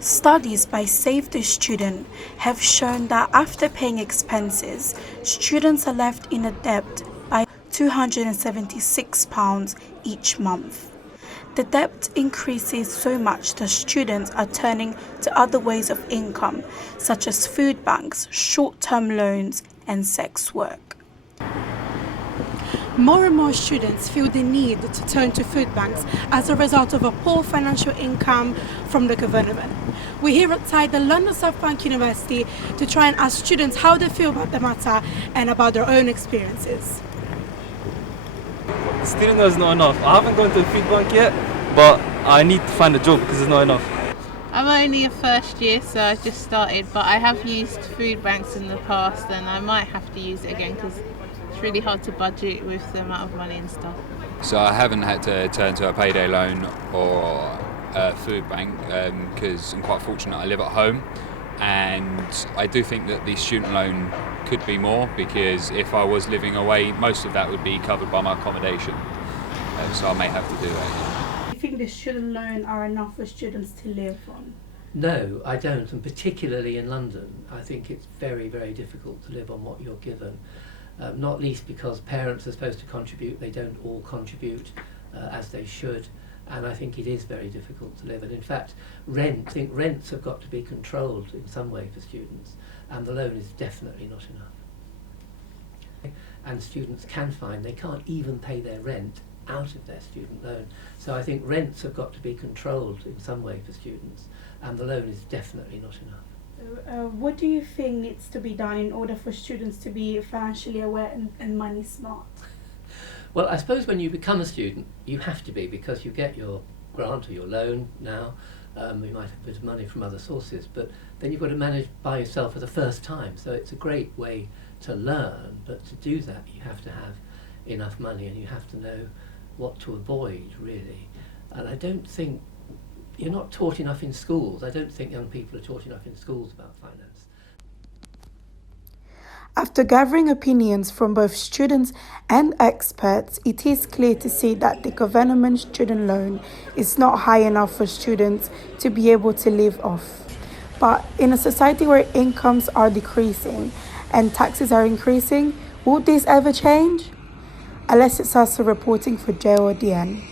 Studies by Save the Student have shown that after paying expenses, students are left in a debt by £276 each month. The debt increases so much that students are turning to other ways of income, such as food banks, short-term loans, and sex work. More and more students feel the need to turn to food banks as a result of a poor financial income from the government. We're here outside the London South Bank University to try and ask students how they feel about the matter and about their own experiences. Student loan is not enough. I haven't gone to a food bank yet, but I need to find a job because it's not enough. I'm only a first year, so I just started, but I have used food banks in the past and I might have to use it again because it's really hard to budget with the amount of money and stuff. So I haven't had to turn to a payday loan or a food bank because I'm quite fortunate I live at home, and I do think that the student loan could be more, because if I was living away, most of that would be covered by my accommodation, so I may have to do that. Do you think the student loan are enough for students to live on? No, I don't, and particularly in London, I think it's very, very difficult to live on what you're given. Not least because parents are supposed to contribute, they don't all contribute as they should, and I think it is very difficult to live. And in fact, rents have got to be controlled in some way for students, and the loan is definitely not enough. And students can find they can't even pay their rent out of their student loan. So I think rents have got to be controlled in some way for students, and the loan is definitely not enough. What do you think needs to be done in order for students to be financially aware and money smart? Well, I suppose when you become a student, you have to be, because you get your grant or your loan now. You might have a bit of money from other sources, but then you've got to manage by yourself for the first time. So it's a great way to learn, but to do that you have to have enough money and you have to know what to avoid, really. And I don't think you're not taught enough in schools. I don't think young people are taught enough in schools about finance. After gathering opinions from both students and experts, it is clear to see that the government student loan is not high enough for students to be able to live off. But in a society where incomes are decreasing and taxes are increasing, will this ever change? Alessia Sasa reporting for JLDN.